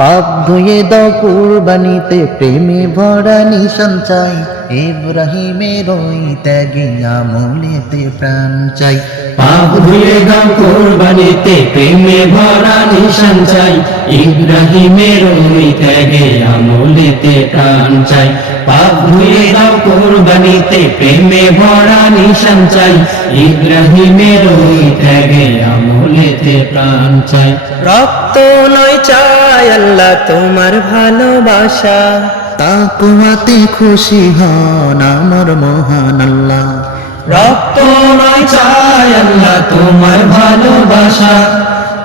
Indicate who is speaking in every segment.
Speaker 1: পাপ ধুয়ে দাও কুরবানিতে, প্রেমে ভরা নিশান চাই। ইব্রাহিমের ওই ত্যাগে আমলেতে প্রাণ চাই।
Speaker 2: পাপ ধুয়ে দাও কোরবানিতে, প্রেমে ভরা নিশান চাই। ইব্রাহিমের ওই ত্যাগে আমলেতে প্রাণ চাই। পাপ ধুয়ে দাও কোরবানিতে, প্রেমে ভরা নিশান চাই। ইব্রাহিমের ওই ত্যাগে আমলেতে প্রাণ চাই।
Speaker 3: রক্ত নয় চাই আল্লাহ তোমার ভালোবাসা।
Speaker 1: তাকুয়াতে খুশি হন আমার মহান আল্লাহ।
Speaker 2: রক্ত নয় চাই আল্লাহ তোমার ভালোবাসা।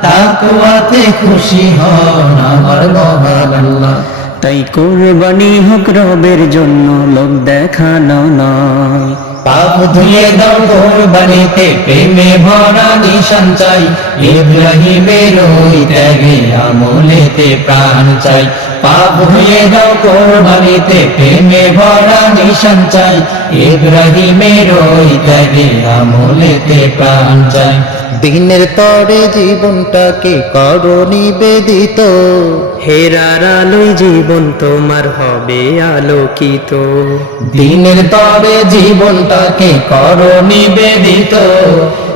Speaker 2: তাকুয়াতে খুশি হন আমার মহান আল্লাহ।
Speaker 3: তাই কোরবানি হোক রবের জন্য লোক দেখানো নয়।
Speaker 2: পাপ ধুয়ে দাও কোরবানিতে প্রেমে ভরা নিশান চাই। ইব্রাহিমের ওই ত্যাগে আমলেতে প্রাণ চাই। পাপ ধুয়ে দাও কোরবানিতে প্রেমে ভরা নিশান চাই। ইব্রাহিমের ওই ত্যাগে আমলেতে প্রাণ চাই।
Speaker 1: দিনের তরে জীবনটাকে করো নিবেদিত।
Speaker 3: হেরার আলোয় জীবন তোমার হবে আলোকিত।
Speaker 2: দিনের তরে জীবনটাকে করো নিবেদিত।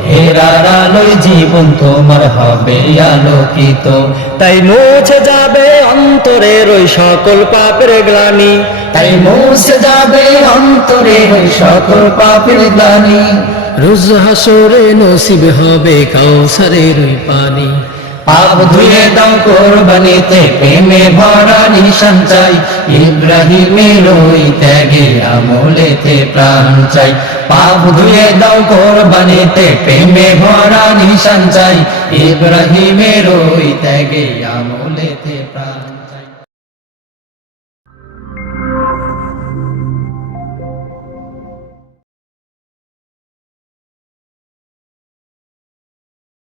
Speaker 2: হেরার আলোয় জীবন তোমার হবে আলোকিত।
Speaker 3: তাই মুছে যাবে অন্তরের ওই সকল পাপের গ্লানি।
Speaker 2: তাই মুছে যাবে অন্তরে ওই সকল পাপের গ্লানি।
Speaker 3: রোজ হাসরে নসিব হবে কাউসারের ওই পানি।
Speaker 2: পাপ ধুয়ে দাও কোরবানিতে, প্রেমে ভরা নিশান চাই। ইব্রাহিমের ওই ত্যাগে আমলেতে প্রাণ চাই। পাপ ধুয়ে দাও কোরবানিতে, প্রেমে ভরা নিশান চাই। ইব্রাহিমের ওই ত্যাগে আমলেতে প্রাণ